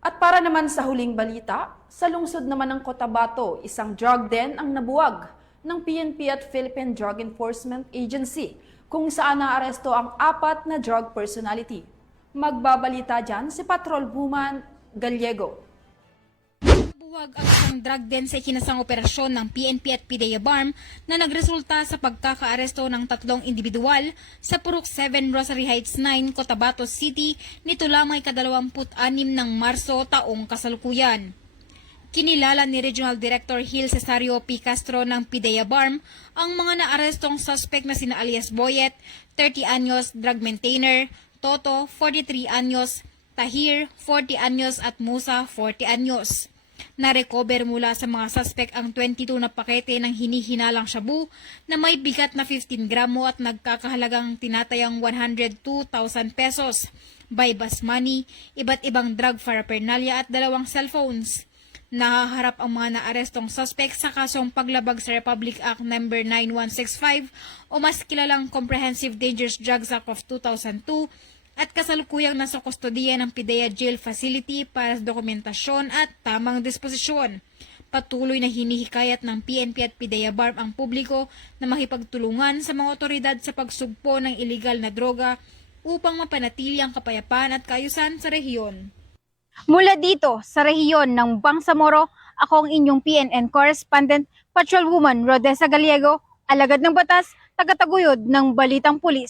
At para naman sa huling balita, sa lungsod naman ng Cotabato, isang drug den ang nabuwag ng PNP at Philippine Drug Enforcement Agency kung saan naaresto ang 4 na drug personality. Magbabalita dyan si Patrolwoman Gallego. Buwag ang isang drug den sa ikinasang operasyon ng PNP at PDEA-BARM na nagresulta sa pagkakaaresto ng 3 individual sa Purok 7 Rosary Heights 9, Cotabato City nito lamang 26 ng Marso taong kasalukuyan. Kinilala ni Regional Director Gil Cesario P. Castro ng PDEA-BARM ang mga naarestong suspect na sina alias Boyet, 30 anyos, drug maintainer, Toto, 43 anyos, Tahir, 40 anyos at Musa, 40 anyos. Na-recover mula sa mga suspect ang 22 na pakete ng hinihinalang shabu na may bigat na 15 gramo at nagkakahalagang tinatayang 102,000 pesos, by bus money, iba't ibang drug paraphernalia at 2 cellphones. Nahaharap ang mga naarestong suspect sa kasong paglabag sa Republic Act No. 9165 o mas kilalang Comprehensive Dangerous Drugs Act of 2002 at kasalukuyang nasa kustodiya ng PIDEA Jail Facility para sa dokumentasyon at tamang disposisyon. Patuloy na hinihikayat ng PNP at PIDEA-BARM ang publiko na makipagtulungan sa mga otoridad sa pagsugpo ng iligal na droga upang mapanatili ang kapayapaan at kaayusan sa rehiyon. Mula dito sa rehiyon ng Bangsamoro, ako ang inyong PNN correspondent, Patrolwoman Rodessa Gallego, alagad ng batas, tagataguyod ng Balitang Pulis.